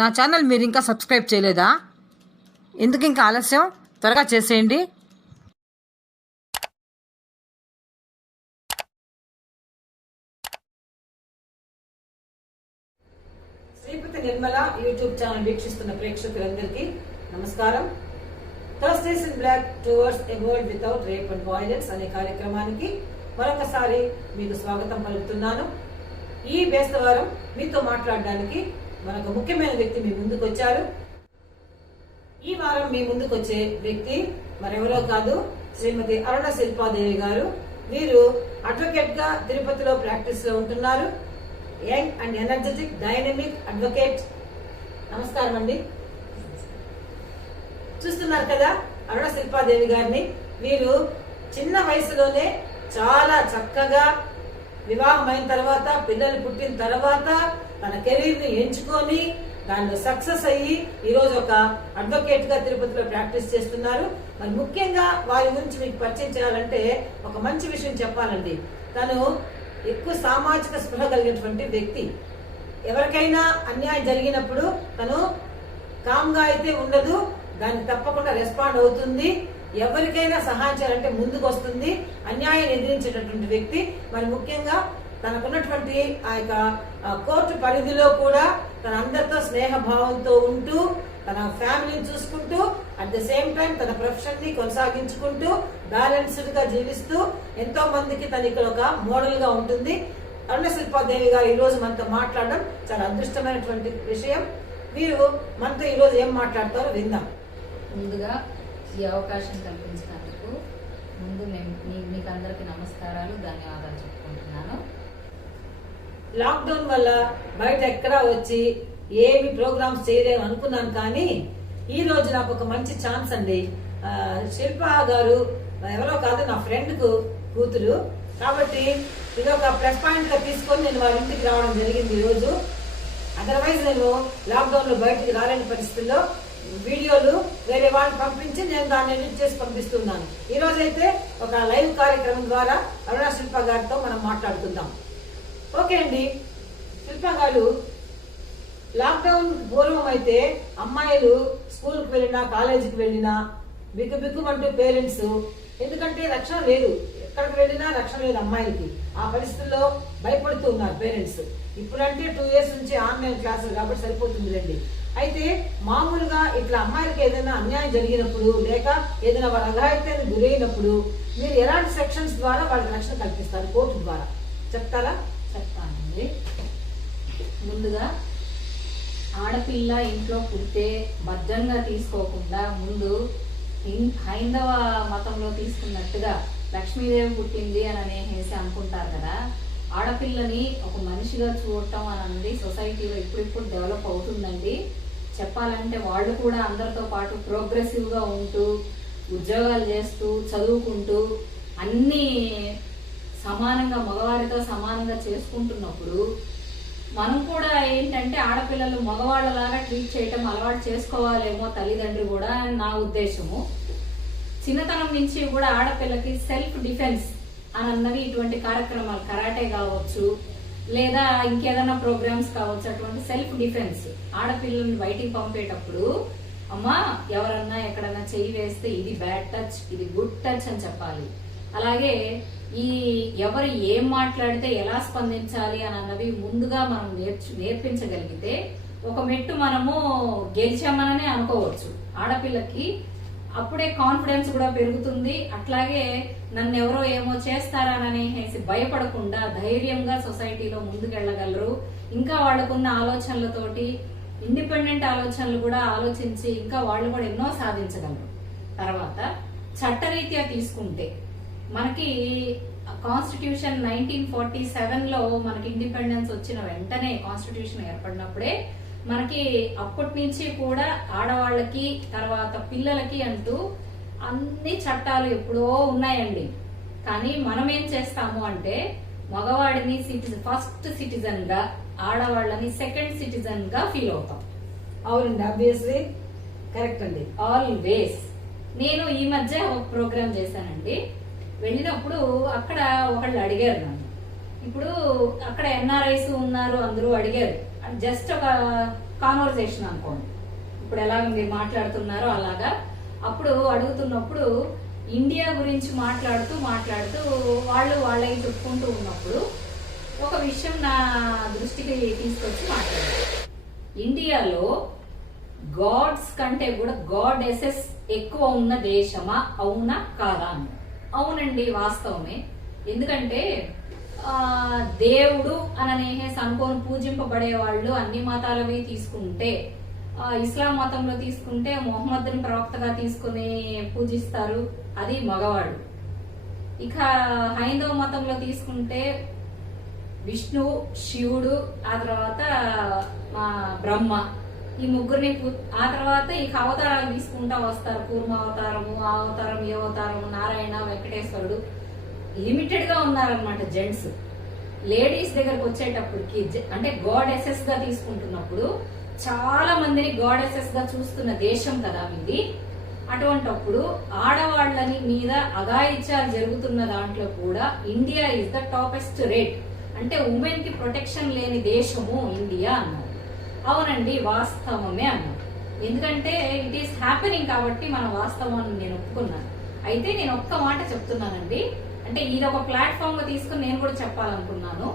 నా ఛానల్ మీరు ఇంకా సబ్స్క్రైబ్ చేయలేదా? ఎందుకు ఇంకా ఆలస్యం? త్వరగా చేసేయండి. శ్రీపతి నిర్మల యూట్యూబ్ ఛానల్ వీక్షిస్తున్న ప్రేక్షకులందరికీ నమస్కారం. Thursdays in black towards a world without rape and violence అనే కార్యక్రమానికి మరొకసారి మీకు స్వాగతం పలుకుతున్నాను. ఈ బేస్తవారం మీతో మాట్లాడడానికి మనకు ముఖ్యమైన వ్యక్తి మీ ముందుకు వచ్చారు. ఈ వారం మీ ముందుకు వచ్చే వ్యక్తి మరెవరో కాదు, శ్రీమతి అరుణ శిల్పాదేవి గారు. వీరు అడ్వకేట్ గా తిరుపతిలో ప్రాక్టీస్ లో ఉంటున్నారు. Young and energetic dynamic advocate. నమస్కారం అండి. చూస్తున్నారు కదా అరుణ శిల్పాదేవి గారిని. వీరు చిన్న వయసులోనే చాలా చక్కగా వివాహం అయిన తర్వాత, పిల్లలు పుట్టిన తర్వాత తన కెరీర్ ని ఎంచుకొని దానిలో సక్సెస్ అయ్యి ఈరోజు ఒక అడ్వకేట్ గా తిరుపతిలో ప్రాక్టీస్ చేస్తున్నారు. మరి ముఖ్యంగా వారి గురించి మీకు పరిచయం చేయాలంటే ఒక మంచి విషయం చెప్పాలండి. తను ఎక్కువ సామాజిక స్పృహ కలిగినటువంటి వ్యక్తి. ఎవరికైనా అన్యాయం జరిగినప్పుడు తను కామ్గా అయితే ఉండదు, దాన్ని తప్పకుండా రెస్పాండ్ అవుతుంది. ఎవరికైనా సహాయం చేయాలంటే ముందుకు వస్తుంది. అన్యాయం ఎదిరించేటటువంటి వ్యక్తి. మరి ముఖ్యంగా తనకున్నటువంటి ఆ యొక్క కోర్టు పరిధిలో కూడా తన అందరితో స్నేహభావంతో ఉంటూ, తన ఫ్యామిలీని చూసుకుంటూ, అట్ ద సేమ్ టైం తన ప్రొఫెషన్ ని కొనసాగించుకుంటూ బ్యాలెన్స్డ్ గా జీవిస్తూ ఎంతో మందికి తన ఇక్కడ ఒక మోడల్ గా ఉంటుంది. అరుణ శిల్పాదేవి గారు ఈ రోజు మనతో మాట్లాడడం చాలా అదృష్టమైనటువంటి విషయం. వీరు మనతో ఈ రోజు ఏం మాట్లాడతారో విందాం. ముందుగా ఈ అవకాశం కల్పించినందుకు మీకు అందరికి నమస్కారాలు, ధన్యవాదాలు చెప్పుకుంటున్నాను. లాక్డౌన్ వల్ల బయట ఎక్కడా వచ్చి ఏమి ప్రోగ్రామ్స్ చేయలేము అనుకున్నాను, కానీ ఈ రోజు నాకు ఒక మంచి ఛాన్స్ అండి. శిల్ప గారు ఎవరో కాదు, నా ఫ్రెండ్ కు కూతురు. కాబట్టి ఇది ఒక ప్లస్ పాయింట్ గా తీసుకొని నేను వారి ఇంటికి రావడం జరిగింది ఈ రోజు. అదర్వైజ్ నేను లాక్డౌన్ లో బయటికి రాలేని పరిస్థితుల్లో వీడియోలు వేరే వాళ్ళు పంపించి నేను దాన్ని ఎడిట్ చేసి పంపిస్తున్నాను. ఈ రోజైతే ఒక లైవ్ కార్యక్రమం ద్వారా అరుణ శిల్ప గారితో మనం మాట్లాడుకుందాం. ఓకే అండి. శిల్ప గారు, లాక్డౌన్ పూర్వం అయితే అమ్మాయిలు స్కూల్కి వెళ్ళినా, కాలేజీకి వెళ్ళినా బిక్కుమంటూ పేరెంట్స్, ఎందుకంటే రక్షణ లేదు, ఎక్కడికి వెళ్ళినా రక్షణ లేదు అమ్మాయిలకి. ఆ పరిస్థితుల్లో భయపడుతూ ఉన్నారు పేరెంట్స్. ఇప్పుడంటే 2 years నుంచి ఆన్లైన్ క్లాసులు కాబట్టి సరిపోతుంది రండి. అయితే మామూలుగా ఇట్లా అమ్మాయిలకి ఏదైనా అన్యాయం జరిగినప్పుడు, లేక ఏదైనా వాళ్ళ అఘాయిత్యానికి గురైనప్పుడు మీరు ఎలాంటి సెక్షన్స్ ద్వారా వాళ్ళకి రక్షణ కల్పిస్తారు కోర్టు ద్వారా చెప్తారా? చెప్తానండి. ముందుగా ఆడపిల్ల ఇంట్లో పుడితే భద్రంగా తీసుకోకుండా ముందు హైందవ మతంలో తీసుకున్నట్టుగా లక్ష్మీదేవి పుట్టింది అని అనేసి అనుకుంటారు కదా. ఆడపిల్లని ఒక మనిషిగా చూడటం అనేది సొసైటీలో ఇప్పుడిప్పుడు డెవలప్ అవుతుందండి. చెప్పాలంటే వాళ్ళు కూడా అందరితో పాటు ప్రోగ్రెసివ్గా ఉంటూ, ఉద్యోగాలు చేస్తూ, చదువుకుంటూ అన్నీ సమానంగా మగవారితో సమానంగా చేసుకుంటున్నప్పుడు మనం కూడా ఏంటంటే ఆడపిల్లలు మగవాళ్ళలాగా ట్రీట్ చేయటం అలవాటు చేసుకోవాలేమో తల్లిదండ్రి కూడా అని నా ఉద్దేశము. చిన్నతనం నుంచి కూడా ఆడపిల్లకి సెల్ఫ్ డిఫెన్స్ అని అన్నవి ఇటువంటి కార్యక్రమాలు, కరాటే కావచ్చు లేదా ఇంకేదైనా ప్రోగ్రామ్స్ కావచ్చు, అటువంటి సెల్ఫ్ డిఫెన్స్ ఆడపిల్లల్ని బయటికి పంపేటప్పుడు అమ్మా ఎవరన్నా ఎక్కడన్నా చెయ్యి వేస్తే ఇది బ్యాడ్ టచ్, ఇది గుడ్ టచ్ అని చెప్పాలి. అలాగే ఈ ఎవరు ఏం మాట్లాడితే ఎలా స్పందించాలి అని అన్నవి ముందుగా మనం నేర్పించగలిగితే ఒక మెట్టు మనము గెలిచామననే అనుకోవచ్చు. ఆడపిల్లకి అప్పుడే కాన్ఫిడెన్స్ కూడా పెరుగుతుంది. అట్లాగే నన్ను ఎవరో ఏమో చేస్తారనేసి భయపడకుండా ధైర్యంగా సొసైటీలో ముందుకెళ్ళగలరు. ఇంకా వాళ్ళకున్న ఆలోచనలతోటి ఇండిపెండెంట్ ఆలోచనలు కూడా ఆలోచించి ఇంకా వాళ్ళు కూడా ఎన్నో సాధించగలరు. తర్వాత చట్టరీత్యా తీసుకుంటే మనకి కాన్స్టిట్యూషన్ 1947లో మనకి ఇండిపెండెన్స్ వచ్చిన వెంటనే కాన్స్టిట్యూషన్ ఏర్పడినప్పుడే మనకి అప్పటి నుంచి కూడా ఆడవాళ్ళకి తర్వాత పిల్లలకి అంటూ అన్ని చట్టాలు ఎప్పుడో ఉన్నాయండి. కానీ మనం ఏం చేస్తాము అంటే మగవాడిని ఫస్ట్ సిటిజన్ గా, ఆడవాళ్ళని సెకండ్ సిటిజన్ గా ఫీల్ అవుతాం. అవునండి, ఆబ్వియస్లీ కరెక్ట్ అండి. ఆల్వేస్. నేను ఈ మధ్య ఒక ప్రోగ్రామ్ చేశానండి. వెళ్ళినప్పుడు అక్కడ ఒకళ్ళు అడిగారు నన్ను, ఇప్పుడు అక్కడ ఎన్ఆర్ఐస్ ఉన్నారు, అందరూ అడిగారు. జస్ట్ ఒక కాన్వర్సేషన్ అనుకోండి. ఇప్పుడు ఎలా మీరు మాట్లాడుతున్నారో అలాగా. అప్పుడు అడుగుతున్నప్పుడు ఇండియా గురించి మాట్లాడుతూ వాళ్ళకి చెప్పుకుంటూ ఉన్నప్పుడు ఒక విషయం నా దృష్టికి తీసుకొచ్చి మాట్లాడారు. ఇండియాలో గాడ్స్ కంటే కూడా గాడెసెస్ ఎక్కువ ఉన్న దేశమా, అవునా కాదా అని. అవునండి, వాస్తవమే. ఎందుకంటే దేవుడు అననేసి అనుకోని పూజింపబడే వాళ్ళు అన్ని మతాలవి తీసుకుంటే, ఇస్లాం మతంలో తీసుకుంటే మొహమ్మద్ని ప్రవక్తగా తీసుకుని పూజిస్తారు, అది మగవాడు. ఇక హైందవ మతంలో తీసుకుంటే విష్ణువు, శివుడు, ఆ తర్వాత బ్రహ్మ, ఈ ముగ్గురిని ఆ తర్వాత ఇక అవతారాలు తీసుకుంటా వస్తారు. కూర్మ అవతారము, ఆ అవతారం, ఈ అవతారము, నారాయణ, వెంకటేశ్వరుడు. లిమిటెడ్ గా ఉన్నారనమాట జెంట్స్. లేడీస్ దగ్గరకు వచ్చేటప్పటికి అంటే గాడెసెస్ గా తీసుకుంటున్నప్పుడు చాలా మందిని గాడెసెస్ గా చూస్తున్న దేశం కదా ఇది. అటువంటప్పుడు ఆడవాళ్ళని మీద అఘాయిత్యాలు జరుగుతున్న దాంట్లో కూడా India is the toppest rate. అంటే ఉమెన్ కి ప్రొటెక్షన్ లేని దేశము ఇండియా అన్నారు. అవునండి, వాస్తవమే అన్నారు. ఎందుకంటే ఇట్ ఈస్ హ్యాపెనింగ్ కాబట్టి మన వాస్తవాన్ని నేను ఒప్పుకున్నాను. అయితే నేను ఒక్క మాట చెప్తున్నానండి, అంటే ఇది ఒక ప్లాట్ఫామ్ గా తీసుకుని నేను కూడా చెప్పాలనుకున్నాను.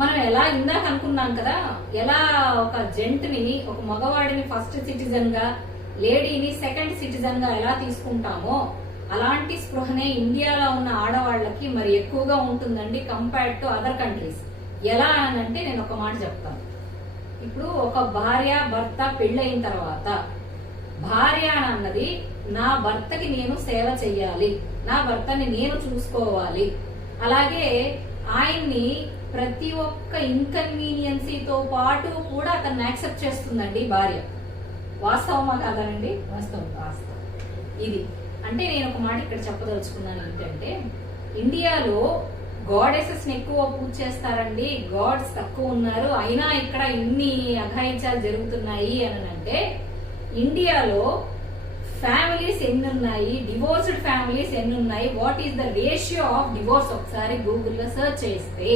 మనం ఎలా ఇందాక అనుకున్నాం కదా, ఎలా ఒక జెంట్ ని, ఒక మగవాడిని ఫస్ట్ సిటిజన్ గా, లేడీని సెకండ్ సిటిజన్ గా ఎలా తీసుకుంటామో అలాంటి స్పృహనే ఇండియాలో ఉన్న ఆడవాళ్ళకి మరి ఎక్కువగా ఉంటుందండి కంపేర్డ్ టు అదర్ కంట్రీస్. ఎలా అనంటే నేను ఒక మాట చెప్తాను. ఇప్పుడు ఒక భార్య భర్త పెళ్ళయిన తర్వాత భార్య అన్నది నా భర్తకి నేను సేవ చెయ్యాలి, నా భర్తని నేను చూసుకోవాలి, అలాగే ఆయన్ని ప్రతి ఒక్క ఇన్కన్వీనియన్సీతో పాటు కూడా అతన్ని యాక్సెప్ట్ చేస్తుందండి భార్య. వాస్తవమా కాదనండి? వాస్తవం. ఇది అంటే నేను ఒక మాట ఇక్కడ చెప్పదలుచుకున్నాను ఏంటంటే, ఇండియాలో గాడెసెస్ ని ఎక్కువ పూజ చేస్తారండి, గాడ్స్ తక్కువ ఉన్నారు, అయినా ఇక్కడ ఇన్ని అఘాయిత్యాలు జరుగుతున్నాయి అని అంటే, ఇండియాలో ఫ్యామిలీస్ ఎన్ని ఉన్నాయి, డివోర్స్డ్ ఫ్యామిలీస్ ఎన్ని ఉన్నాయి, what is the ratio of divorce ఒకసారి గూగుల్లో సర్చ్ చేస్తే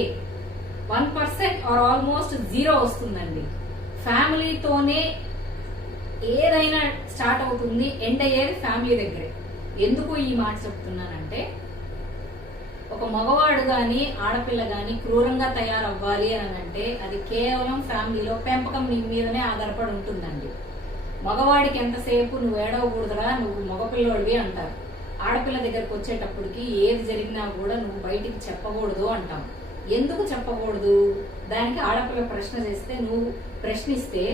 1% ఆర్ ఆల్మోస్ట్ 0 వస్తుందండి. ఫ్యామిలీతోనే ఏదైనా స్టార్ట్ అవుతుంది, ఎండ్ అయ్యేది ఫ్యామిలీ దగ్గరే. ఎందుకు ఈ మాట చెప్తున్నానంటే, ఒక మగవాడు గాని ఆడపిల్ల గాని క్రూరంగా తయారవ్వాలి అని అంటే అది కేవలం ఫ్యామిలీలో పెంపకం మీదనే ఆధారపడి ఉంటుందండి. మగవాడికి ఎంతసేపు నువ్వు ఏడవకూడదురా, నువ్వు మగపిల్లవాడివి అంటారు. ఆడపిల్ల దగ్గరకు వచ్చేటప్పటికి ఏది జరిగినా కూడా నువ్వు బయటికి చెప్పకూడదు అంటాం. ఎందుకు చెప్పకూడదు? దానికి ఆడపిల్ల ప్రశ్న చేస్తే నువ్వు ప్రశ్నిస్తే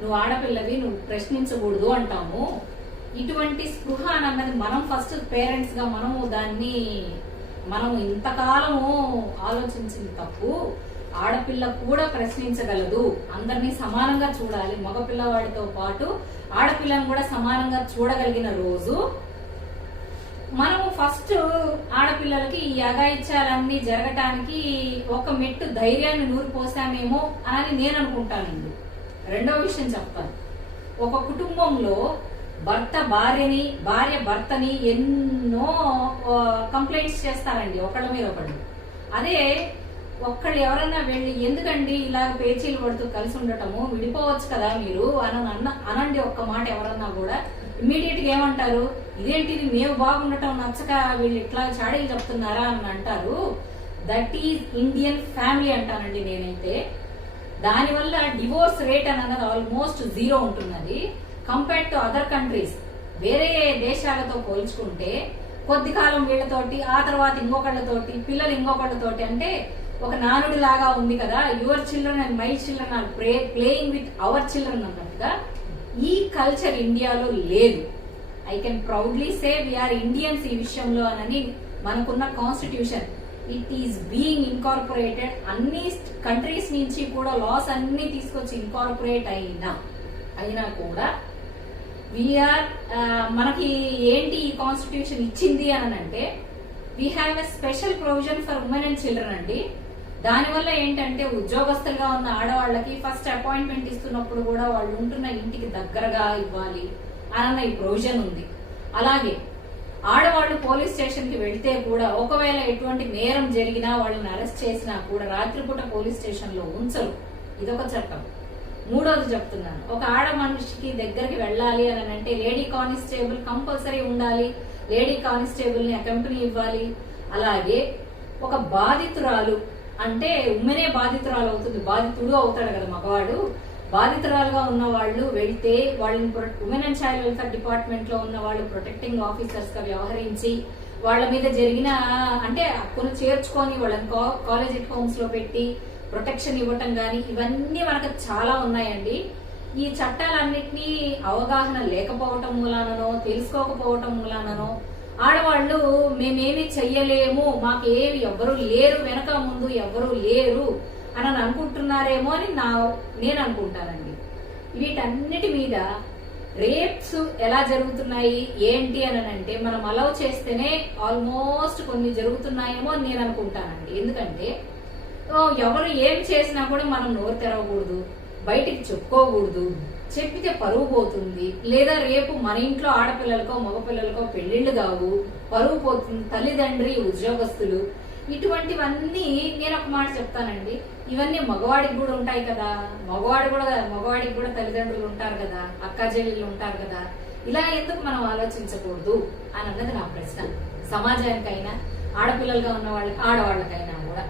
నువ్వు ఆడపిల్లవి, నువ్వు ప్రశ్నించకూడదు అంటాము. ఇటువంటి స్పృహ అన్నది మనం ఫస్ట్ పేరెంట్స్ గా మనం ఇంతకాలము ఆలోచించింది తప్పు. ఆడపిల్ల కూడా ప్రశ్నించగలదు, అందరినీ సమానంగా చూడాలి, మగపిల్లవాడితో పాటు ఆడపిల్లను కూడా సమానంగా చూడగలిగిన రోజు మనము ఫస్ట్ ఆడపిల్లలకి ఈ అఘాయిత్యాలన్నీ జరగటానికి ఒక మెట్టు ధైర్యాన్ని నూరిపోసామేమో అని నేను అనుకుంటానండి. రెండో విషయం చెప్తాను. ఒక కుటుంబంలో భార్య భర్తని ఎన్నో కంప్లైంట్స్ చేస్తారండి ఒకళ్ళ మీద ఒకళ్ళు. అదే ఒక్కళ్ళు ఎవరన్నా వెళ్ళి ఎందుకండి ఇలాగ పేచీలు పడుతూ కలిసి ఉండటము, విడిపోవచ్చు కదా మీరు అనండి ఒక్క మాట ఎవరన్నా కూడా ఇమ్మీడియట్ గా ఏమంటారు, ఇదేంటిది మేము బాగుండటం నచ్చక వీళ్ళు ఇట్లా చాడీలు చెప్తున్నారా అని అంటారు. దట్ ఈజ్ ఇండియన్ ఫ్యామిలీ అంటానండి నేనైతే. దానివల్ల డివోర్స్ రేట్ అన్నది ఆల్మోస్ట్ 0 ఉంటున్నది కంపేర్డ్ టు అదర్ కంట్రీస్. వేరే దేశాలతో పోల్చుకుంటే కొద్ది కాలం వీళ్ళతోటి, ఆ తర్వాత ఇంకొకళ్ళతోటి, పిల్లలు ఇంకొకళ్ళతోటి, అంటే ఒక నానుడి లాగా ఉంది కదా, your children and my children are playing with our children అన్నట్టుగా ఈ కల్చర్ ఇండియాలో లేదు. I can proudly say we are Indians ఈ విషయంలో అని. మనకున్న constitution it is being incorporated. అన్ని కంట్రీస్ నుంచి కూడా లాస్ అన్ని తీసుకొచ్చి ఇన్కార్పొరేట్ అయినా కూడా వీఆర్ మనకి ఏంటి ఈ కాన్స్టిట్యూషన్ ఇచ్చింది అని అంటే, we have a special provision for women and children అండి. దానివల్ల ఏంటంటే ఉద్యోగస్తులుగా ఉన్న ఆడవాళ్ళకి ఫస్ట్ అపాయింట్మెంట్ ఇస్తున్నప్పుడు కూడా వాళ్ళు ఉంటున్న ఇంటికి దగ్గరగా ఇవ్వాలి అన్న ఈ ప్రొవిజన్ ఉంది. అలాగే ఆడవాళ్లు పోలీస్ స్టేషన్ కి వెళ్తే కూడా ఒకవేళ ఎటువంటి నేరం జరిగినా వాళ్ళని అరెస్ట్ చేసినా కూడా రాత్రిపూట పోలీస్ స్టేషన్ లో ఉంచరు. ఇదొక చట్టం. మూడోది చెప్తున్నాను, ఒక ఆడ మనిషికి దగ్గరికి వెళ్ళాలి అని అంటే లేడీ కానిస్టేబుల్ కంపల్సరీ ఉండాలి, లేడీ కానిస్టేబుల్ ని కంపెనీ ఇవ్వాలి. అలాగే ఒక బాధితురాలు అంటే ఉమ్మెనే బాధితురాలు అవుతుంది, బాధితుడు అవుతాడు కదా మగవాడు. బాధితురాలుగా ఉన్న వాళ్ళు వెళ్తే వాళ్ళని women and child welfare department లో ఉన్న వాళ్ళు ప్రొటెక్టింగ్ ఆఫీసర్స్ గా వ్యవహరించి వాళ్ళ మీద జరిగిన అంటే హక్కును చేర్చుకొని వాళ్ళని కాలేజ్ హోమ్స్ లో పెట్టి ప్రొటెక్షన్ ఇవ్వటం గాని ఇవన్నీ మనకు చాలా ఉన్నాయండి. ఈ చట్టాలన్నిటినీ అవగాహన లేకపోవటం మూలానో తెలుసుకోకపోవటం మూలానో ఆడవాళ్ళు మేమేమి చెయ్యలేము, మాకేమి ఎవ్వరూ లేరు, వెనక ముందు ఎవ్వరూ లేరు అని అనుకుంటున్నారేమో అని నేను అనుకుంటానండి. వీటన్నిటి మీద రేప్స్ ఎలా జరుగుతున్నాయి ఏంటి అని అంటే మనం అలౌ చేస్తేనే ఆల్మోస్ట్ కొన్ని జరుగుతున్నాయేమో అని నేను అనుకుంటానండి. ఎందుకంటే ఎవరు ఏం చేసినా కూడా మనం నోరు తెరవకూడదు, బయటికి చెప్పుకోకూడదు, చెప్పితే పరువు పోతుంది, లేదా రేపు మన ఇంట్లో ఆడపిల్లలకో మగపిల్లలకో పెళ్లిళ్లు కావు, పరువు పోతుంది, తల్లిదండ్రి ఉద్యోగస్తులు, ఇటువంటివన్నీ నేను ఒక మాట చెప్తానండి, ఇవన్నీ మగవాడికి కూడా ఉంటాయి కదా, మగవాడికి కూడా తల్లిదండ్రులు ఉంటారు కదా, అక్కా చెల్లెళ్ళు ఉంటారు కదా, ఇలా ఎందుకు మనం ఆలోచించకూడదు అని అన్నది నా ప్రశ్న. సమాజానికైనా ఆడపిల్లలుగా ఉన్న వాళ్ళకి ఆడవాళ్ళకైనా కూడా.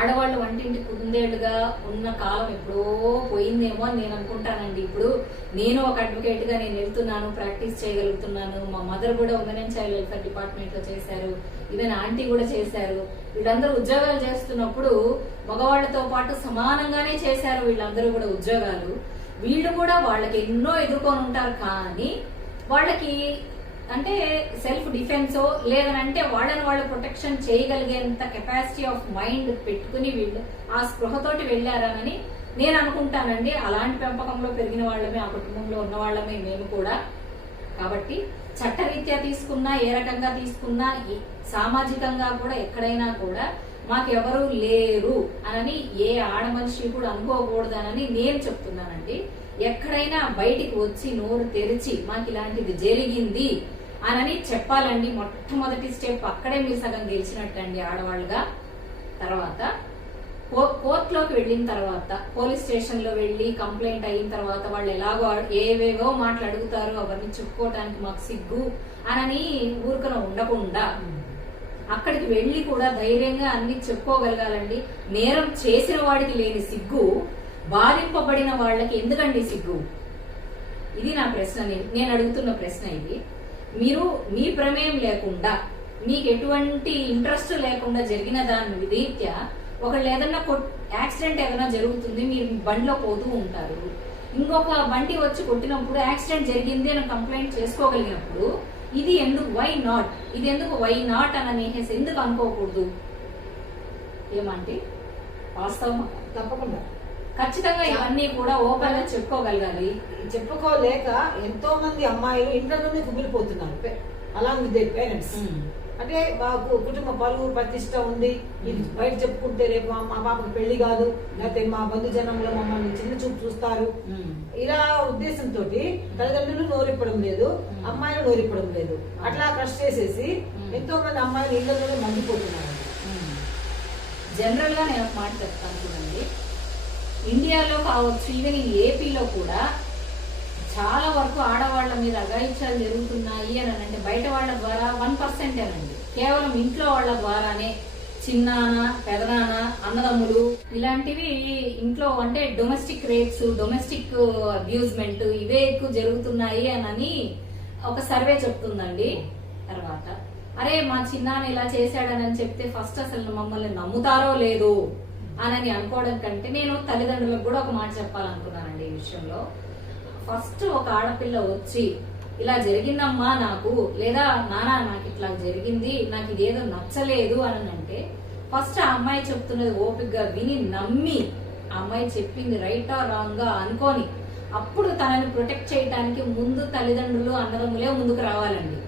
ఆడవాళ్ళు వంటింటి కుందేళ్లుగా ఉన్న కాలం ఎప్పుడో పోయిందేమో అని నేను అనుకుంటానండి. ఇప్పుడు నేను ఒక అడ్వకేట్ గా నేను వెళ్తున్నాను, ప్రాక్టీస్ చేయగలుగుతున్నాను. మా మదర్ కూడా women and child welfare department లో చేశారు, ఈవెన్ ఆంటీ కూడా చేశారు. వీళ్ళందరూ ఉద్యోగాలు చేస్తున్నప్పుడు మగవాళ్లతో పాటు సమానంగానే చేశారు వీళ్ళందరూ కూడా ఉద్యోగాలు. వీళ్ళు కూడా వాళ్ళకి ఎన్నో ఎదుర్కొని ఉంటారు, కానీ వాళ్ళకి అంటే సెల్ఫ్ డిఫెన్సో లేదనంటే వాళ్ళని వాళ్ళు ప్రొటెక్షన్ చేయగలిగేంత కెపాసిటీ ఆఫ్ మైండ్ పెట్టుకుని వీళ్ళు ఆ స్పృహతోటి వెళ్ళారనని నేను అనుకుంటానండి. అలాంటి పెంపకంలో పెరిగిన వాళ్ళమే, ఆ కుటుంబంలో ఉన్న వాళ్ళమే మేము కూడా. కాబట్టి చట్టరీత్యా తీసుకున్నా, ఏ రకంగా తీసుకున్నా, సామాజికంగా కూడా ఎక్కడైనా కూడా మాకెవరూ లేరు అనని ఏ ఆడ మనిషి కూడా అనుకోకూడదనని నేను చెప్తున్నానండి. ఎక్కడైనా బయటికి వచ్చి నోరు తెరిచి మాకు ఇలాంటిది జరిగింది అనని చెప్పాలండి. మొట్టమొదటి స్టెప్ అక్కడే మీరు సగం గెలిచినట్టండి ఆడవాళ్ళుగా. తర్వాత కోర్టులోకి వెళ్ళిన తర్వాత, పోలీస్ స్టేషన్ లో వెళ్లి కంప్లైంట్ అయిన తర్వాత వాళ్ళు ఎలాగో ఏవేవో మాటలు అడుగుతారు, అవన్నీ చెప్పుకోవటానికి మాకు సిగ్గు అనని ఊరుకన ఉండకుండా అక్కడికి వెళ్లి కూడా ధైర్యంగా అన్ని చెప్పుకోగలగాలండి. నేరం చేసిన వాడికి లేని సిగ్గు బాధింపబడిన వాళ్ళకి ఎందుకండి సిగ్గు? ఇది నా ప్రశ్న, నేను అడుగుతున్న ప్రశ్న ఇది. మీరు మీ ప్రమేయం లేకుండా, మీకు ఎటువంటి ఇంట్రెస్ట్ లేకుండా జరిగిన దాని రీత్యా ఒకళ్ళు ఏదన్నా యాక్సిడెంట్ ఏదైనా జరుగుతుంది, మీరు బండిలో పోతూ ఉంటారు, ఇంకొక బండి వచ్చి కొట్టినప్పుడు యాక్సిడెంట్ జరిగింది అని కంప్లైంట్ చేసుకోగలిగినప్పుడు ఇది ఎందుకు వై నాట్, ఇది ఎందుకు వై నాట్ అని అనేసి ఎందుకు అనుకోకూడదు? ఏమంటే వాస్తవం తప్పకుండా ఖచ్చితంగా ఇవన్నీ కూడా ఓపెన్ గా చెప్పుకోగలగాలి. చెప్పుకోలేక ఎంతో మంది అమ్మాయిలు ఇంట్లోనే కుమిలిపోతున్నారు, అలాంగ్ విత్ దేర్ పేరెంట్స్. అంటే మాకు కుటుంబ పరువు ప్రతిష్ట ఉంది, ఇది బయట చెప్పుకుంటే రేపు మా పాపకు పెళ్లి కాదు, లేకపోతే మా బంధుజనంలో మమ్మల్ని చిన్న చూపు చూస్తారు, ఇలా ఉద్దేశంతో తల్లిదండ్రులు నోరిప్పడం లేదు, అమ్మాయిలు నోరిప్పడం లేదు. అట్లా క్రష్ చేసేసి ఎంతో మంది అమ్మాయిలు ఇళ్లలోనే మండిపోతున్నారు. జనరల్ గా నేను ఒక మాట చెప్తాను చూడండి, ఇండియాలో కావచ్చు, ఈవెన్ ఈ ఏపీలో కూడా చాలా వరకు ఆడవాళ్ల మీద అఘాయిత్యాలు జరుగుతున్నాయి అని అంటే బయట వాళ్ళ ద్వారా 1% అనండి, కేవలం ఇంట్లో వాళ్ళ ద్వారానే. చిన్నాన్న, పెదనాన్న, అన్నదమ్ములు ఇలాంటివి ఇంట్లో అంటే డొమెస్టిక్ రేప్స్, డొమెస్టిక్ అబ్యూజ్మెంట్ ఇవే ఎక్కువ జరుగుతున్నాయి అని ఒక సర్వే చెప్తుందండి. తర్వాత అరే మా చిన్నాన్న ఇలా చేశాడని చెప్తే ఫస్ట్ అసలు మమ్మల్ని నమ్ముతారో లేదో అని అనుకోవడం కంటే నేను తల్లిదండ్రులకు కూడా ఒక మాట చెప్పాలనుకున్నానండి ఈ విషయంలో. ఫస్ట్ ఒక ఆడపిల్ల వచ్చి ఇలా జరిగిందమ్మా నాకు, లేదా నానా నాకు ఇట్లా జరిగింది, నాకు ఇదేదో నచ్చలేదు అని అంటే ఫస్ట్ ఆ అమ్మాయి చెప్తున్నది ఓపికగా విని నమ్మి, ఆ అమ్మాయి చెప్పింది రైటా రాంగా అనుకొని అప్పుడు తనని ప్రొటెక్ట్ చేయడానికి ముందు తల్లిదండ్రులు, అన్నదమ్ములే ముందుకు రావాలండి.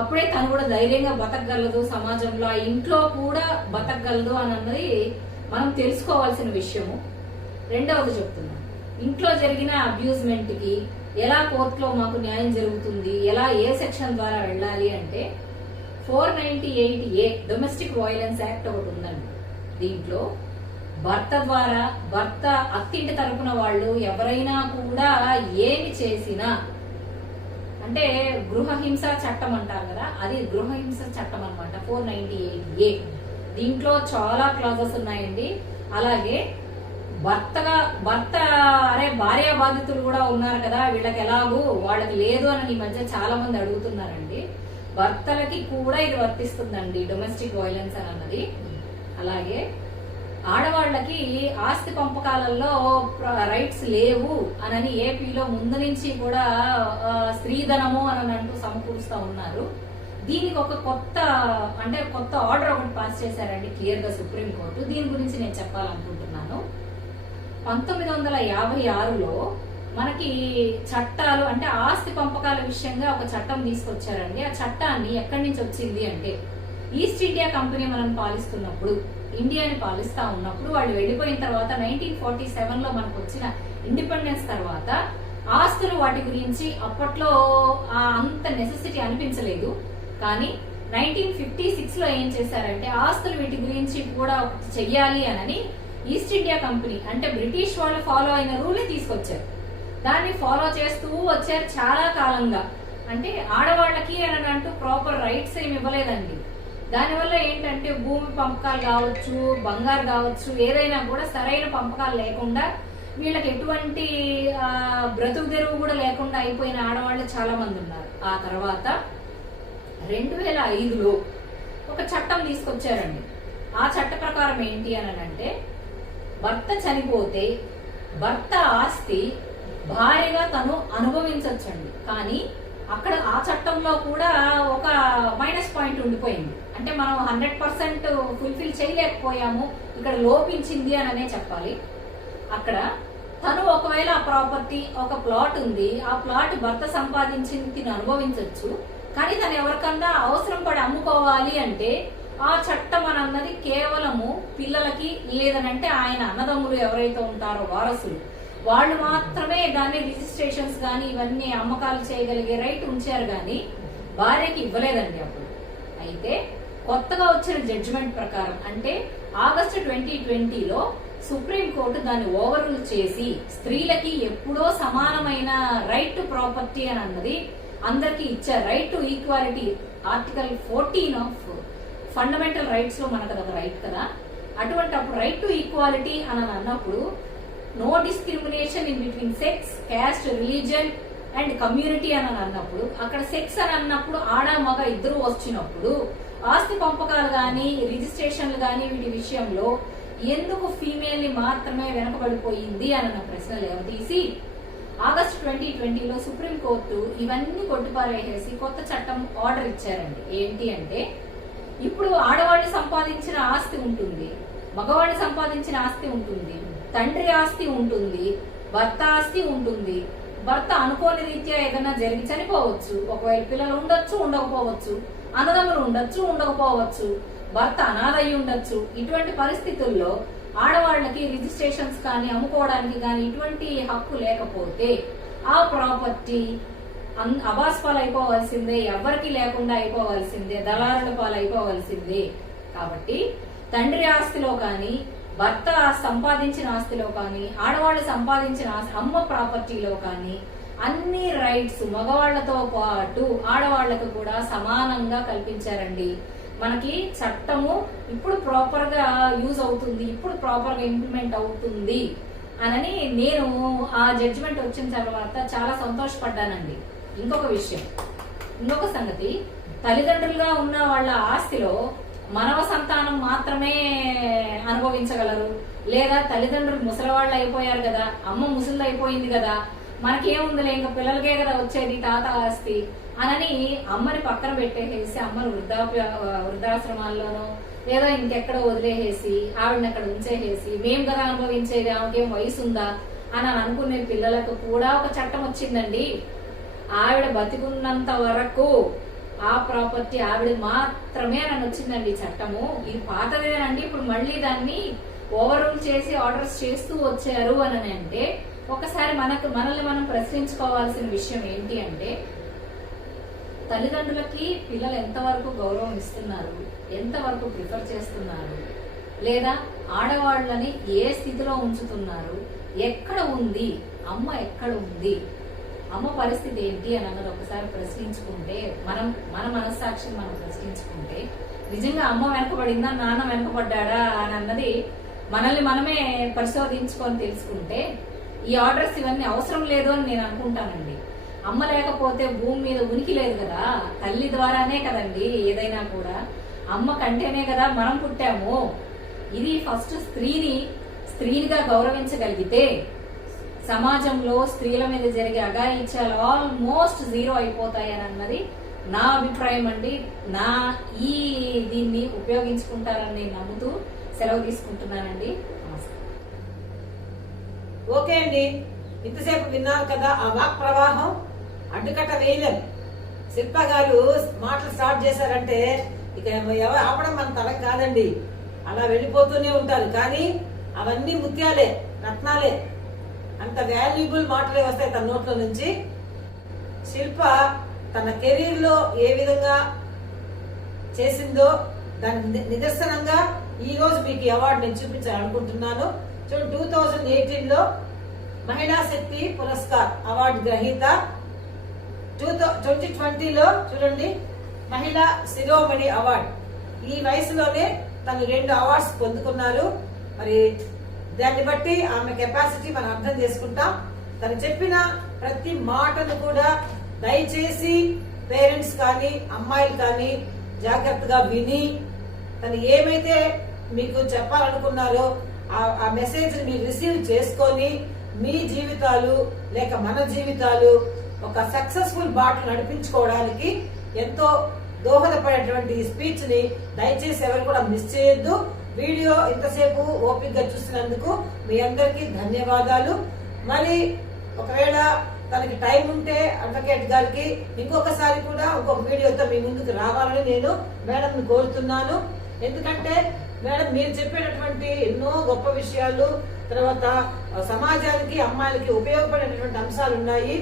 అప్పుడే తను కూడా ధైర్యంగా బతకగలదు, సమాజంలో ఆ ఇంట్లో కూడా బతకగలదు అని అన్నది మనం తెలుసుకోవాల్సిన విషయము. రెండవది చెప్తున్నాను, ఇంట్లో జరిగిన అబ్యూజ్మెంట్ కి ఎలా కోర్టులో మాకు న్యాయం జరుగుతుంది, ఎలా ఏ సెక్షన్ ద్వారా వెళ్ళాలి అంటే 498A డొమెస్టిక్ వైలెన్స్ యాక్ట్ ఒకటి ఉందండి. దీంట్లో భర్త ద్వారా భర్త అత్తింటి తరపున వాళ్ళు ఎవరైనా కూడా ఏమి చేసినా, అంటే గృహహింస చట్టం అంటారు కదా, అది గృహహింస చట్టం అన్నమాట 498A. దీంట్లో చాలా క్లాజెస్ ఉన్నాయండి. అలాగే భర్త అరే భార్య బాధితులు కూడా ఉన్నారు కదా, వీళ్ళకి ఎలాగూ వాళ్ళకి లేదు అని ఈ మధ్య చాలా మంది అడుగుతున్నారండి. భర్తలకి కూడా ఇది వర్తిస్తుందండి డొమెస్టిక్ వైలెన్స్ అని అన్నది. అలాగే ఆడవాళ్ళకి ఆస్తి పంపకాలలో రైట్స్ లేవు అని ఏపీలో ముందు నుంచి కూడా స్త్రీధనము అని అంటూ సమకూరుస్తా ఉన్నారు. దీనికి ఒక కొత్త ఆర్డర్ ఒకటి పాస్ చేశారండి క్లియర్ గా సుప్రీంకోర్టు. దీని గురించి నేను చెప్పాలనుకుంటున్నాను. 1956లో మనకి చట్టాలు అంటే ఆస్తి పంపకాల విషయంగా ఒక చట్టం తీసుకొచ్చారండి. ఆ చట్టాన్ని ఎక్కడి నుంచి వచ్చింది అంటే ఈస్ట్ ఇండియా కంపెనీ మనం పాలిస్తున్నప్పుడు, ఇండియాని పాలిస్తా ఉన్నప్పుడు వాళ్ళు వెళ్ళిపోయిన తర్వాత 1947లో మనకు వచ్చిన ఇండిపెండెన్స్ తర్వాత ఆస్తులు వాటి గురించి అప్పట్లో అంత నెసెసిటీ అనిపించలేదు. కానీ 1956లో ఏం చేశారంటే ఆస్తులు వీటి గురించి కూడా చెయ్యాలి అని ఈస్ట్ ఇండియా కంపెనీ అంటే బ్రిటిష్ వాళ్ళు ఫాలో అయిన రూల్ తీసుకొచ్చారు. దాన్ని ఫాలో చేస్తూ వచ్చారు చాలా కాలంగా. అంటే ఆడవాళ్ళకి అని అంటూ ప్రాపర్ రైట్స్ ఏమి ఇవ్వలేదండి. దానివల్ల ఏంటంటే భూమి పంపకాలు కావచ్చు, బంగారు కావచ్చు, ఏదైనా కూడా సరైన పంపకాలు లేకుండా వీళ్ళకి ఎటువంటి బ్రతుకు తెరువు కూడా లేకుండా అయిపోయిన ఆడవాళ్ళు చాలా మంది ఉన్నారు. ఆ తర్వాత 2005లో ఒక చట్టం తీసుకొచ్చారండి. ఆ చట్ట ప్రకారం ఏంటి అని అంటే భర్త చనిపోతే భర్త ఆస్తి భార్యగా తను అనుభవించవచ్చండి. కానీ అక్కడ ఆ చట్టంలో కూడా ఒక మైనస్ పాయింట్ ఉండిపోయింది. అంటే మనం 100% ఫుల్ఫిల్ చేయలేకపోయాము, ఇక్కడ లోపించింది అనే చెప్పాలి. అక్కడ తను ఒకవేళ ఆ ప్రాపర్టీ ఒక ప్లాట్ ఉంది, ఆ ప్లాట్ భర్త సంపాదించింది తిని అనుభవించవచ్చు. కానీ తను ఎవరికన్నా అవసరం పడి అమ్ముకోవాలి అంటే ఆ చట్టం అన్నది కేవలము పిల్లలకి లేదనంటే ఆయన అన్నదమ్ములు ఎవరైతే ఉంటారో వారసులు వాళ్ళు మాత్రమే దాన్ని రిజిస్ట్రేషన్స్ గాని ఇవన్నీ అమ్మకాలు చేయగలిగే రైట్ ఉంచారు గాని భార్యకి ఇవ్వలేదండి అప్పుడు. అయితే కొత్తగా వచ్చిన జడ్జిమెంట్ ప్రకారం అంటే ఆగస్టు 2020లో సుప్రీంకోర్టు దాన్ని ఓవర్ రూల్ చేసి స్త్రీలకి ఎప్పుడో సమానమైన రైట్ టు ప్రాపర్టీ అని అన్నది అందరికి ఇచ్చారు. Right to equality article 14 of fundamental rights లో మనకు అదొక రైట్ కదా. అటువంటి అప్పుడు రైట్ టు ఈక్వాలిటీ అని అన్నప్పుడు no discrimination in between sex, caste, religion and community అని అన్నప్పుడు అక్కడ సెక్స్ అని అన్నప్పుడు ఆడ మగ ఇద్దరు వచ్చినప్పుడు ఆస్తి పంపకాలు గాని రిజిస్ట్రేషన్లు గాని వీటి విషయంలో ఎందుకు ఫీమేల్ ని మాత్రమే వెనకబడిపోయింది అన్న ప్రశ్నలు ఏమతీసి ఆగస్టు 2020లో సుప్రీంకోర్టు ఇవన్నీ కొట్టిపారేసి కొత్త చట్టం ఆర్డర్ ఇచ్చారండి. ఏంటి అంటే ఇప్పుడు ఆడవాళ్ళు సంపాదించిన ఆస్తి ఉంటుంది, మగవాళ్ళు సంపాదించిన ఆస్తి ఉంటుంది, తండ్రి ఆస్తి ఉంటుంది, భర్త ఆస్తి ఉంటుంది. భర్త అనుకోని రీత్యా ఏదైనా జరిగి చనిపోవచ్చు, ఒకవేళ పిల్లలు ఉండొచ్చు ఉండకపోవచ్చు, అన్నదమ్ములు ఉండొచ్చు ఉండకపోవచ్చు, భర్త అనాథ అయి ఉండొచ్చు. ఇటువంటి పరిస్థితుల్లో ఆడవాళ్ళకి రిజిస్ట్రేషన్స్ కానీ అమ్ముకోవడానికి కానీ ఇటువంటి హక్కు లేకపోతే ఆ ప్రాపర్టీ అబాస్ పాలు అయిపోవలసిందే, ఎవరికి లేకుండా అయిపోవలసిందే, దళారుల పాలు అయిపోవలసిందే. కాబట్టి తండ్రి ఆస్తిలో కానీ భర్త సంపాదించిన ఆస్తిలో కానీ ఆడవాళ్ళు సంపాదించిన అమ్మ ప్రాపర్టీలో కానీ అన్ని రైట్స్ మగవాళ్లతో పాటు ఆడవాళ్లకు కూడా సమానంగా కల్పించారండి. మనకి చట్టము ఇప్పుడు ప్రాపర్ గా యూజ్ అవుతుంది, ఇప్పుడు ప్రాపర్ గా ఇంప్లిమెంట్ అవుతుంది అని నేను ఆ జడ్జిమెంట్ వచ్చిన తర్వాత చాలా సంతోషపడ్డానండి. ఇంకొక సంగతి, తల్లిదండ్రులుగా ఉన్న వాళ్ళ ఆస్తిలో మనవ సంతానం మాత్రమే అనుభవించగలరు. లేదా తల్లిదండ్రులు ముసలివాళ్ళు అయిపోయారు కదా, అమ్మ ముసలి అయిపోయింది కదా, మనకేముందిలే ఇంకా పిల్లలకే కదా వచ్చేది తాత ఆస్తి అని అమ్మని పక్కన పెట్టేసి అమ్మను వృద్ధాశ్రమాల్లోనో లేదా ఇంకెక్కడో వదిలేసేసి ఆవిడని అక్కడ ఉంచేసేసి మేము కదా అనుభవించేది, ఆమెకేం వయసు ఉందా అని అనుకునే పిల్లలకు కూడా ఒక చట్టం వచ్చిందండి. ఆవిడ బతికున్నంత వరకు ఆ ప్రాపర్టీ ఆవిడ మాత్రమే అని వచ్చిందండి చట్టము. ఇది పాతదేనండి, ఇప్పుడు మళ్ళీ దాన్ని ఓవర్ రూల్ చేసి ఆర్డర్స్ చేస్తూ వచ్చారు అని అంటే ఒకసారి మనల్ని మనం ప్రశ్నించుకోవాల్సిన విషయం ఏంటి అంటే తల్లిదండ్రులకి పిల్లలు ఎంతవరకు గౌరవం ఇస్తున్నారు, ఎంతవరకు ప్రిఫర్ చేస్తున్నారు, లేదా ఆడవాళ్ళని ఏ స్థితిలో ఉంచుతున్నారు, ఎక్కడ ఉంది అమ్మ, ఎక్కడ ఉంది అమ్మ పరిస్థితి ఏంటి అని అన్నది ఒకసారి ప్రశ్నించుకుంటే, మన మనస్సాక్షిని మనం ప్రశ్నించుకుంటే, నిజంగా అమ్మ వెనకబడిందా, నాన్న వెనకబడ్డా అని అన్నది మనల్ని మనమే పరిశోధించుకొని తెలుసుకుంటే ఈ ఆర్డర్స్ ఇవన్నీ అవసరం లేదు అని నేను అనుకుంటానండి. అమ్మ లేకపోతే భూమి మీద ఉనికి లేదు కదా, తల్లి ద్వారానే కదండి ఏదైనా కూడా, అమ్మ కంటేనే కదా మనం పుట్టాము. ఇది ఫస్ట్ స్త్రీనిగా గౌరవించగలిగితే సమాజంలో స్త్రీల మీద జరిగే అఘాయిత్యాలు ఆల్మోస్ట్ జీరో అయిపోతాయి అని అన్నది నా అభిప్రాయం అండి. ఈ దీన్ని ఉపయోగించుకుంటారని నేను నమ్ముతూ సెలవు తీసుకుంటున్నానండి. ఓకే అండి, ఇంతసేపు విన్నారు కదా ఆ వాక్ ప్రవాహం. అడ్డుకట్ట వేయలేం. శిల్ప గారు మాటలు స్టార్ట్ చేశారంటే ఇక ఎవరు ఆపడం మన తరం కాదండి. అలా వెళ్ళిపోతూనే ఉంటారు. కానీ అవన్నీ ముత్యాలే, రత్నాలే, అంత వాల్యుబుల్ మాటలే వస్తాయి తన నోట్ల నుంచి. శిల్ప తన కెరీర్ లో ఏ విధంగా చేసిందో దాని నిదర్శనంగా ఈ రోజు మీకు ఈ అవార్డు నేను చూపించాలనుకుంటున్నాను. చూడండి, 2018 లో మహిళా శక్తి పురస్కార్ అవార్డు గ్రహీత, 2020 లో చూడండి మహిళా శిరోమణి అవార్డు. ఈ వయసులోనే తను 2 అవార్డ్స్ పొందుకున్నారు. మరి దాన్ని బట్టి ఆమె కెపాసిటీ మనం అర్థం చేసుకుంటాం. తను చెప్పిన ప్రతి మాటను కూడా దయచేసి పేరెంట్స్ కానీ అమ్మాయిలు కానీ జాగ్రత్తగా విని తను ఏమైతే మీకు చెప్పాలనుకున్నారో ఆ మెసేజ్ మీరు రిసీవ్ చేసుకొని మీ జీవితాలు లేక మన జీవితాలు ఒక సక్సెస్ఫుల్ బాటలు నడిపించుకోవడానికి ఎంతో దోహదపడేటువంటి ఈ స్పీచ్ ని దయచేసి ఎవరు కూడా మిస్ చేయొద్దు. వీడియో ఇంతసేపు ఓపికగా చూసినందుకు మీ అందరికీ ధన్యవాదాలు. మరి ఒకవేళ తనకి టైం ఉంటే అడ్వకేట్ గారికి ఇంకొకసారి కూడా ఇంకొక వీడియోతో మీ ముందుకు రావాలని నేను మేడంని కోరుతున్నాను. ఎందుకంటే మేడం మీరు చెప్పేటటువంటి ఎన్నో గొప్ప విషయాలు, తర్వాత సమాజానికి అమ్మాయిలకి ఉపయోగపడేటటువంటి అంశాలు ఉన్నాయి.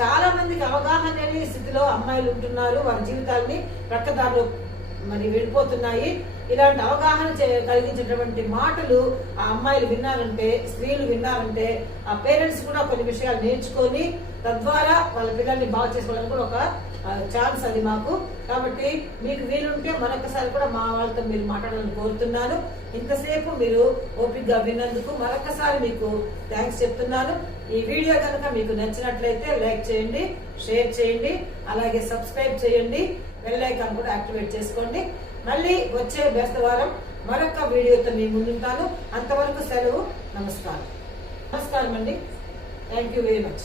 చాలా మందికి అవగాహన లేని స్థితిలో అమ్మాయిలు ఉంటున్నారు. వారి జీవితాల్ని ప్రక్కదారిలో మరి వెళ్ళిపోతున్నాయి. ఇలాంటి అవగాహన కలిగించేటువంటి మాటలు ఆ అమ్మాయిలు విన్నారంటే, స్త్రీలు విన్నారంటే ఆ పేరెంట్స్ కూడా కొన్ని విషయాలు నేర్చుకొని తద్వారా వాళ్ళ పిల్లల్ని బాగు చేసుకోవడానికి కూడా ఒక ఛాన్స్ అది మాకు. కాబట్టి మీకు వీలుంటే మరొకసారి కూడా మా వాళ్ళతో మీరు మాట్లాడాలని కోరుతున్నాను. ఇంతసేపు మీరు ఓపికగా విన్నందుకు మరొకసారి మీకు థ్యాంక్స్ చెప్తున్నాను. ఈ వీడియో కనుక మీకు నచ్చినట్లయితే లైక్ చేయండి, షేర్ చేయండి, అలాగే సబ్స్క్రైబ్ చేయండి, బెల్ ఐకాన్ కూడా యాక్టివేట్ చేసుకోండి. మళ్ళీ వచ్చే బేస్తవారం మరొక వీడియోతో మీ ముందుంటాను. అంతవరకు సెలవు. నమస్కారం అండి. Thank you very much.